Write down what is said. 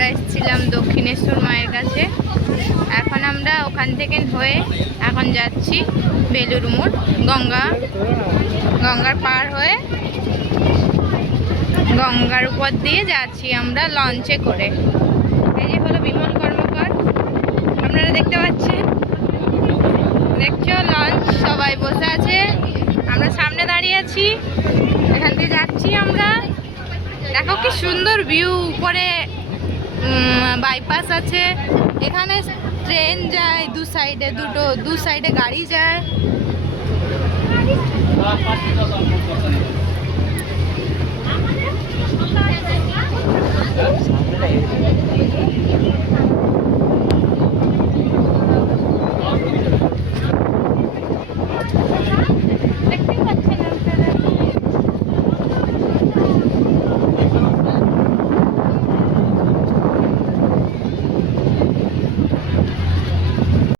আমরা এসেছিলাম দক্ষিণেশ্বর মায়ের কাছে। এখন আমরা ওখান থেকে হয়ে এখন যাচ্ছি বেলুড় মঠ, গঙ্গার পার হয়ে গঙ্গার উপর দিয়ে যাচ্ছি আমরা লঞ্চে করে। এই যে হলো বিমল কর্মকার, আপনারা দেখতে পাচ্ছেন, দেখছো লঞ্চ, সবাই বসে আছে, আমরা সামনে দাঁড়িয়ে আছি, এখান থেকে যাচ্ছি আমরা। দেখো কি সুন্দর ভিউ, উপরে বাইপাস আছে, এখানে ট্রেন যায় দু সাইডে গাড়ি যায়।